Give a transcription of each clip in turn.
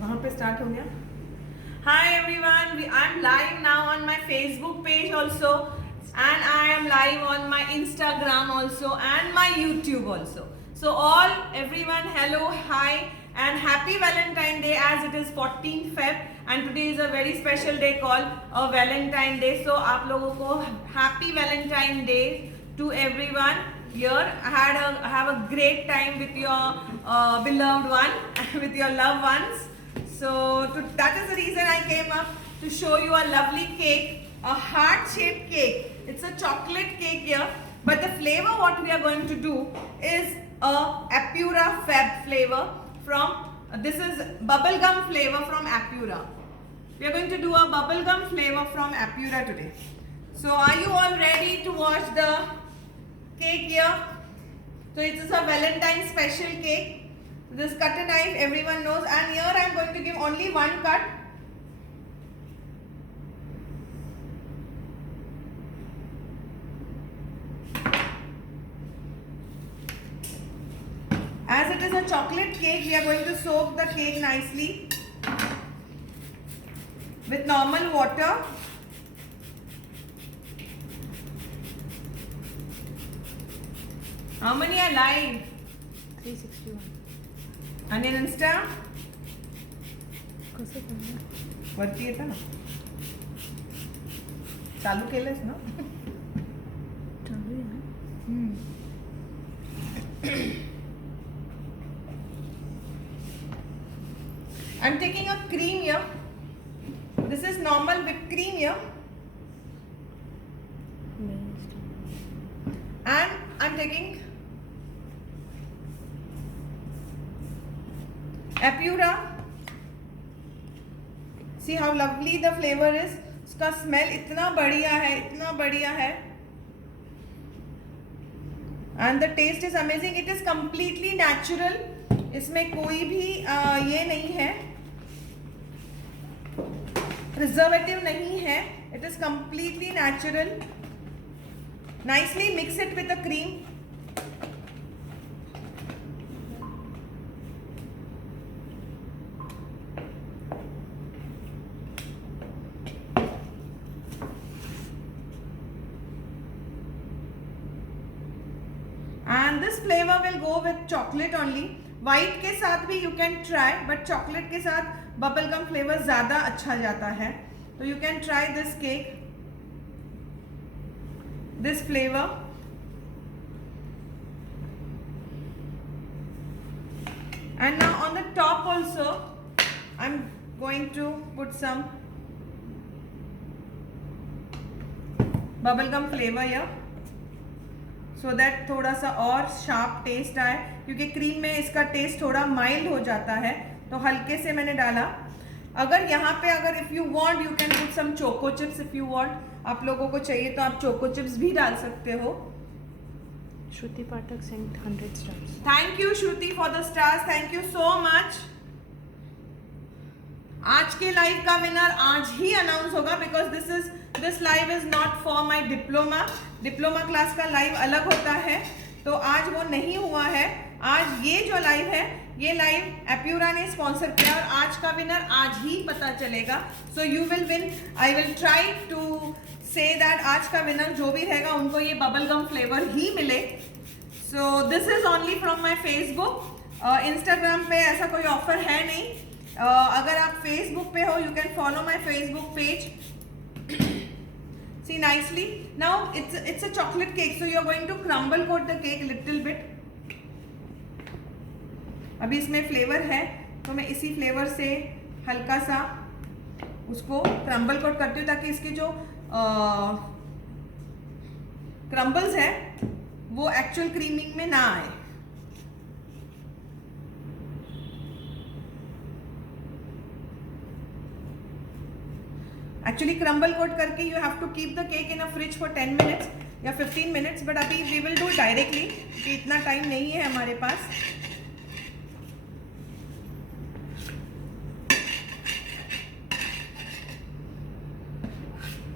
वहाँ पे स्टार्ट हो गया. Hi everyone, I'm live now on my Facebook page also, and I am live on my Instagram also and my YouTube also. So all everyone, hello, hi, and happy Valentine Day, as it is 14th Feb and today is a very special day called a Valentine Day. So आप लोगों को happy Valentine Day to everyone here. I have a great time with your beloved one, with your loved ones. So that is the reason I came up to show you a lovely cake, a heart-shaped cake. It's a chocolate cake here, but the flavor what we are going to do is a Apura Feb flavor from, this is bubblegum flavor from Apura. We are going to do a bubblegum flavor from Apura today. So are you all ready to watch the cake here? So it is a Valentine special cake. This cutter knife everyone knows, and here I am going to give only one cut. As it is a chocolate cake, we are going to soak the cake nicely with normal water. How many are live? 361. And in Insta? कसं करणार? वरती येतं ना. चालू केलंस ना? चालू आहे ना? I'm taking a cream here. This is normal whipped cream here. And I'm taking Apura. See how lovely the flavor is. उसका smell इतना बढ़िया है, इतना बढ़िया है. And the taste is amazing. It is completely natural. इसमें कोई भी ये नहीं है, preservative नहीं है. It is completely natural. Nicely mix it with the cream. And this flavor will go with chocolate only. White के साथ भी you can try, but chocolate के साथ bubblegum flavor ज़्यादा अच्छा जाता है. So you can try this cake, this flavor. And now on the top also, I'm going to put some bubblegum flavor here, so that थोड़ा सा और sharp test आए, क्योंकि क्रीम में इसका टेस्ट थोड़ा माइल्ड हो जाता है, तो हल्के से मैंने डाला. अगर यहाँ पे अगर if you want you can put some choco chips. If you want, आप लोगों को चाहिए तो आप चोको चिप्स भी डाल सकते हो. Shruti Pathak sent 100 stars. Thank you Shruti for the stars, thank you so much. आज के लाइव का विनर आज ही अनाउंस होगा, because this live is not for my diploma class का लाइव अलग होता है, तो आज वो नहीं हुआ है. आज ये जो लाइव है, ये लाइव एप्यूरा ने स्पॉन्सर किया और आज का विनर आज ही पता चलेगा. So you will win. I will try to say that आज का विनर जो भी रहेगा उनको ये बबल गम फ्लेवर ही मिले. सो this is only from my Facebook. Instagram पे ऐसा कोई ऑफर है नहीं. अगर आप फेसबुक पे हो, you can follow my Facebook page. See nicely. Now it's a chocolate cake, so you are going to crumble coat the cake little bit. अभी इसमें फ्लेवर है, तो मैं इसी फ्लेवर से हल्का सा उसको क्रम्बल कोट करती हूँ, ताकि इसके जो क्रम्बल्स है वो एक्चुअल क्रीमिंग में ना आए. एक्चुअली क्रम्बल कोट करके you have to keep the cake in a fridge for 10 minutes या 15 मिनट्स, बट अभी वी विल डू डायरेक्टली, क्योंकि इतना टाइम नहीं है हमारे पास.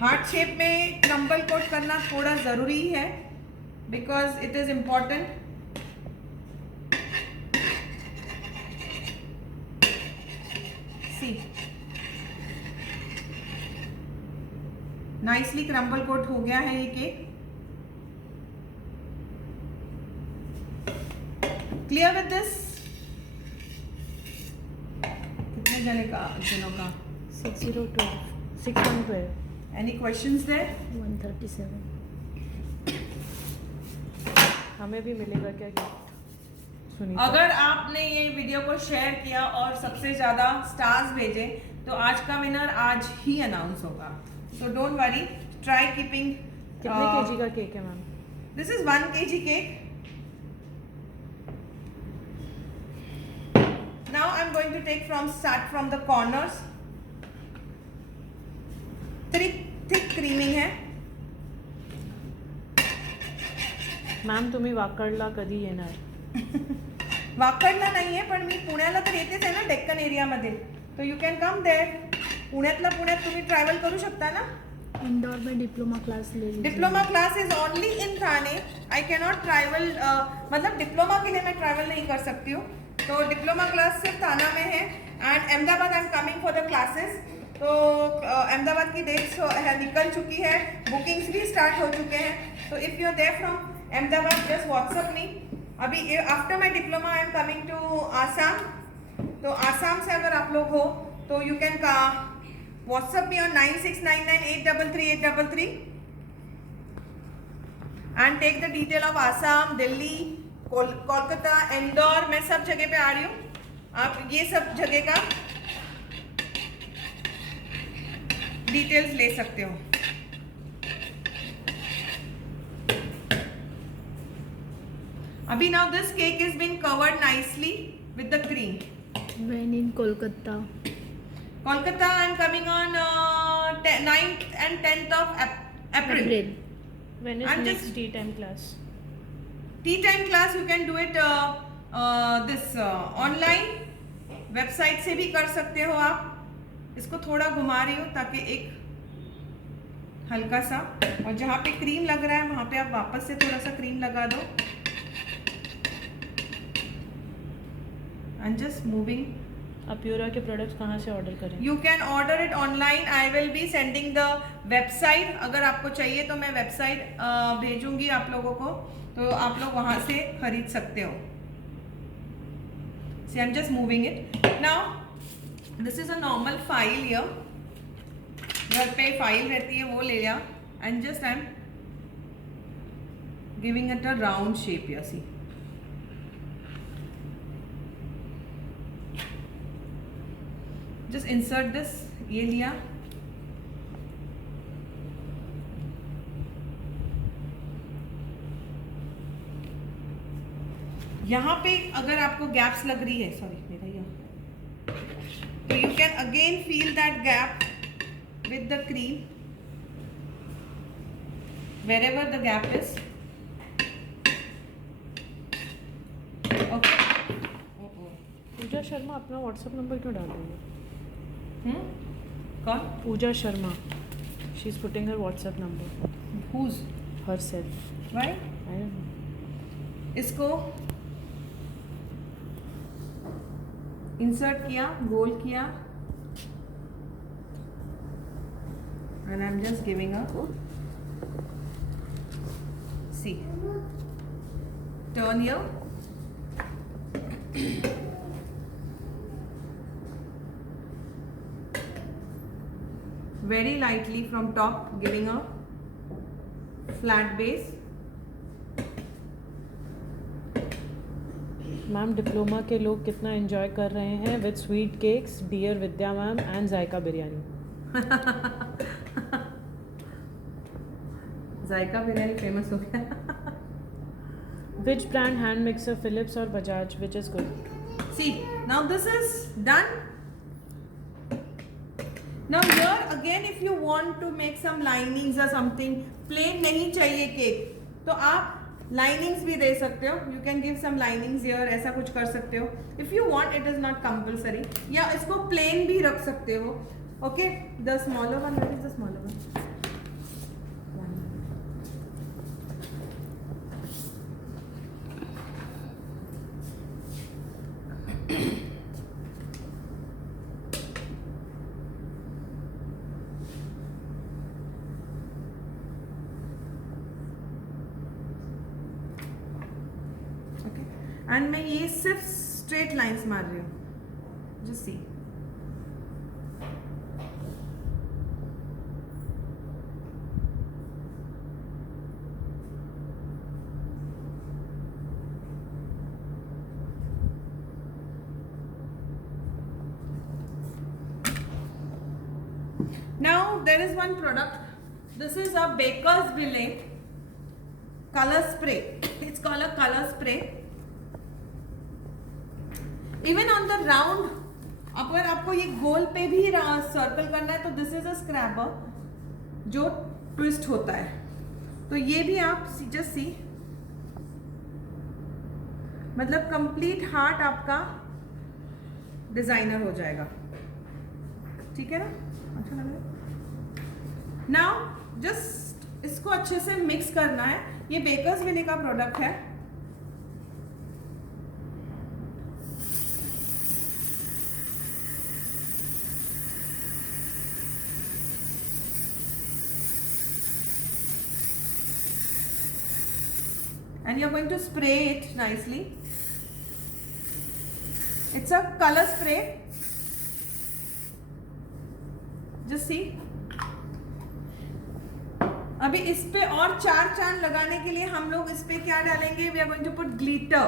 हार्ट शेप में क्रम्बल कोट करना थोड़ा ज़रूरी है, because it is important. See nicely crumble coat हो गया है ये केक. Clear with this? कितने जनों का? 6012 6112 एनी क्वेश्चंस देयर? 137. हमें भी मिलेगा क्या गिफ्ट? सुनीता, अगर आपने ये वीडियो को शेयर किया और सबसे ज्यादा स्टार्स भेजे तो आज का विनर आज ही अनाउंस होगा. So don't worry, try keeping. कितने केजी का केक है ma'am? This is 1 kg cake. Now I'm going to take start from the corners. thick creaming है. मॅम तुम्ही वाकडला कधी येणार? वाकडला नाही आहे, पण मी पुण्याला तर येतेच आहे ना डेक्कन एरियामध्ये. तो यू कॅन कम देयर. पुण्यातल्या पुण्यात तुम्ही ट्रॅव्हल करू शकता ना. इंदौर में डिप्लोमा क्लास ले लीजिए. Diploma class is only in Thane. I cannot travel, मतलब डिप्लोमा के लिए मैं ट्रैवल नहीं कर सकती हूँ. तो डिप्लोमा क्लास सिर्फ थाना में है. एंड अहमदाबाद आई am coming for the classes. तो अहमदाबाद की डेट्स निकल चुकी है, बुकिंग्स भी स्टार्ट हो चुके हैं. तो if you are there from Ahmedabad just WhatsApp me. अभी after my diploma I am coming to Assam. तो आसाम से अगर आप लोग हो तो you can WhatsApp me on 9699833833 and take the detail of Assam, Delhi, Kolkata, Indore. मैं सब जगह पे आ रही हूँ. आप ये सब जगह का डिटेल्स ले सकते हो. अभी now this cake is been covered nicely with the cream. When in Kolkata? Kolkata I am coming on 9th and 10th of April. When is I'm next just- tea time class? T time class you can do it this online website से भी कर सकते हो आप. इसको थोड़ा घुमा रही हूँ ताकि एक हल्का सा, और जहाँ पे क्रीम लग रहा है वहाँ पे आप वापस से थोड़ा सा क्रीम लगा दो. And just moving. अप्यूरा के प्रोडक्ट्स कहाँ से ऑर्डर करें? You can order it online. I will be sending the website. अगर आपको चाहिए तो मैं वेबसाइट भेजूंगी आप लोगों को, तो आप लोग वहाँ से खरीद सकते हो. See I am just moving it now. This is a normal file here. घर पे फाइल रहती है वो ले लिया. And just I am giving it a round shape. Here see, just insert this. ये लिया. यहाँ पे अगर आपको गैप्स लग रही है, सॉरी मेरा यहाँ, तो you can again feel that gap with the cream wherever the gap is. Okay. Pooja Sharma अपना व्हाट्सएप नंबर क्यों डाल रही है? कौन? Pooja Sharma. She is putting her WhatsApp number. Who's? herself. Why? I don't know. इसको इंसर्ट किया, गोल किया, and I'm just giving a see. Turn here. Very lightly from top, giving a flat base. Ma'am diploma के लोग कितना enjoy कर रहे हैं with sweet cakes, dear Vidya ma'am and Zaika biryani. Zaika biryani famous हो गया. Which brand hand mixer, Philips और Bajaj, which is good? See, now this is done. Now here again if you want to make some linings or something, plain नहीं चाहिए केक तो आप लाइनिंग्स भी दे सकते हो. You can give some linings here, ऐसा कुछ कर सकते हो. If you want, it is not compulsory. या इसको प्लेन भी रख सकते हो. Okay, the smaller one, where is the smaller one? And मैं ये सिर्फ स्ट्रेट लाइंस मार रही हूँ, just see. Now there is one product. This is a Baker's Billet color spray. It's called a color spray. Even on the round, अगर आपको ये गोल पे भी सर्कल करना है तो दिस इज अ स्क्रैबर जो ट्विस्ट होता है, तो ये भी आप जस्ट सी, मतलब कंप्लीट हार्ट आपका डिजाइनर हो जाएगा, ठीक है ना? अच्छा लग रहा है। नाउ जस्ट इसको अच्छे से मिक्स करना है। ये बेकर्स विले का प्रोडक्ट है। And you're going to spray it nicely. It's a color spray. Just see. अभी इस पे और 4 चांद लगाने के लिए हम लोग इस पे क्या डालेंगे? We are going to put glitter.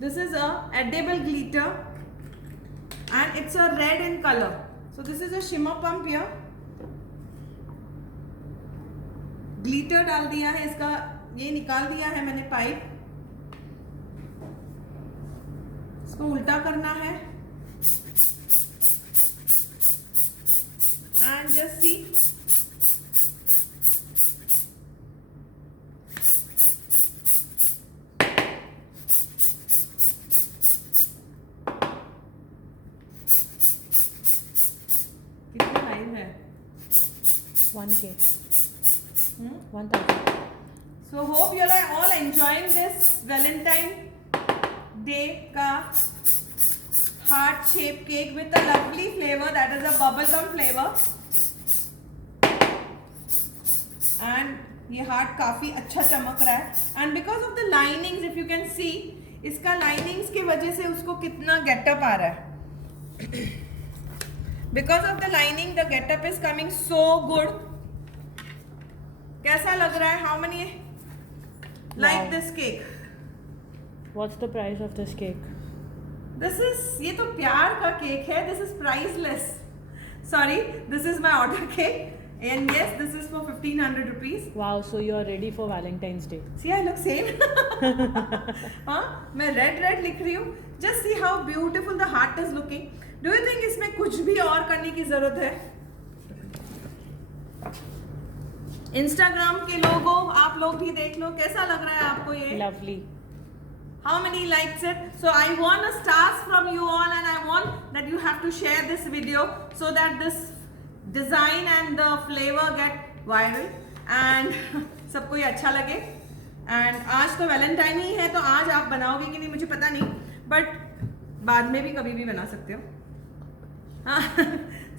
This is a edible glitter and it's a red in colour. So this is a shimmer pump here. Glitter डाल दिया है, इसका ये निकाल दिया है मैंने पाइप. इसको उल्टा करना है एंड जस्ट सी. कितना लाइव है? 1K. 1000. So hope you are all enjoying this Valentine Day का heart shape cake with a lovely flavor, that is a bubblegum flavor. And ये heart काफी अच्छा चमक रहा है. And because of the linings, if you can see, इसका linings की वजह से उसको कितना getup आ रहा है. Because of the lining, the getup is coming so good. कैसा लग रहा है? How many like Wow. this cake? What's the price of this cake? This is, ये तो प्यार का केक है. This is priceless. Sorry, this is my order cake. And yes, this is for 1500 rupees. Wow, so you are ready for Valentine's Day. See, I look same. हाँ, मैं red लिख रही हूँ. Just see how beautiful the heart is looking. Do you think इसमें कुछ भी और करने की जरूरत है? Instagram के लोगों, आप लोग भी देख लो कैसा लग रहा है आपको ये. Lovely. How many likes it? So I want a stars from you all, and I want that you have to share this video so that this design and the flavor get viral and सबको ये अच्छा लगे. And आज तो वैलेंटाइन ही है, तो आज आप बनाओगे कि नहीं मुझे पता नहीं, बट बाद में भी कभी भी बना सकते हो. हाँ,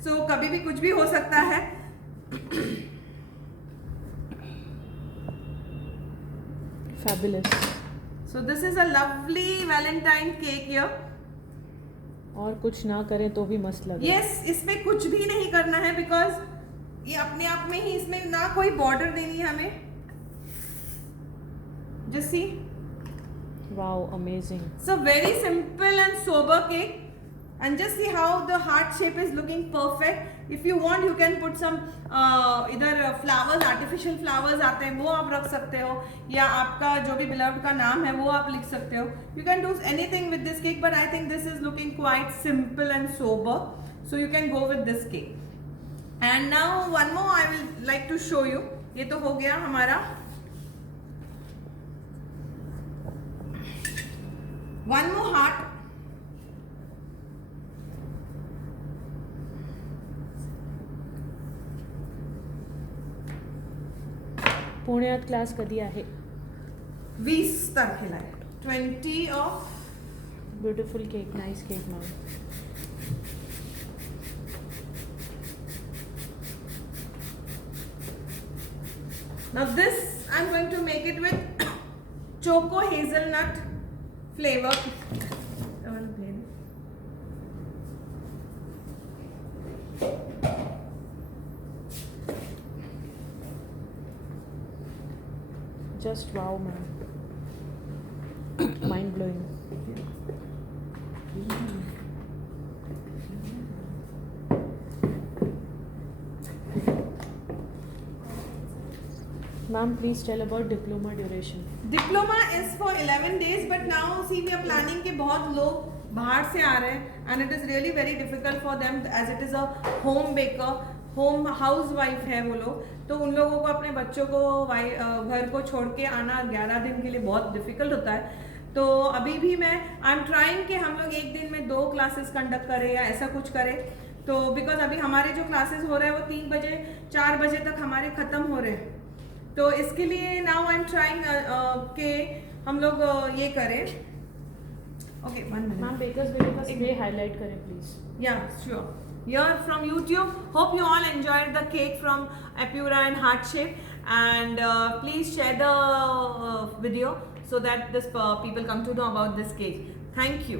so कभी भी कुछ भी हो सकता है. Fabulous. So this is a lovely Valentine cake here. और कुछ ना करें तो भी मस्त लगे. Yes, इसमें कुछ भी नहीं करना है बिकॉज ये अपने आप में ही, इसमें ना कोई बॉर्डर देनी है हमें. Just see. Wow, amazing. It's a very simple and sober cake. And just see how the heart shape is looking perfect. If you want, you can put some इधर flowers, artificial flowers आते हैं, वो आप रख सकते हो, या आपका जो भी beloved का नाम है वो आप लिख सकते हो. You can do anything with this cake, but I think this is looking quite simple and sober. So you can go with this cake. And now one more I will like to show you. ये तो हो गया हमारा. One more heart. पुण्यात क्लास कधी आहे? 20 तारखेला आहे. 20 of Beautiful cake, nice cake, ma'am. now this I'm going to make it with choco hazelnut flavor. Just wow, man. Mind blowing. Ma'am, please tell about diploma duration. Diploma is for 11 days, but now see we are planning कि बहुत लोग बाहर से आ रहे हैं and it is really very difficult for them as it is a home baker, home housewife है वो लोग, तो उन लोगों को अपने बच्चों को घर को छोड़ के आना 11 दिन के लिए बहुत डिफिकल्ट होता है. तो अभी भी मैं आई एम ट्राइंग कि हम लोग एक दिन में 2 क्लासेस कंडक्ट करें या ऐसा कुछ करें. तो बिकॉज अभी हमारे जो क्लासेस हो रहे हैं वो 3 बजे 4 बजे तक हमारे ख़त्म हो रहे हैं. तो इसके लिए नाउ आई एम ट्राइंग के हम लोग ये करें. Okay 1 minute. Ma'am bakers video का स्प्रे हाईलाइट करें please. Yeah, sure. You're from YouTube. Hope you all enjoyed the cake from Apura and Heart Shape. And please share the video so that this people come to know about this cake. Thank you.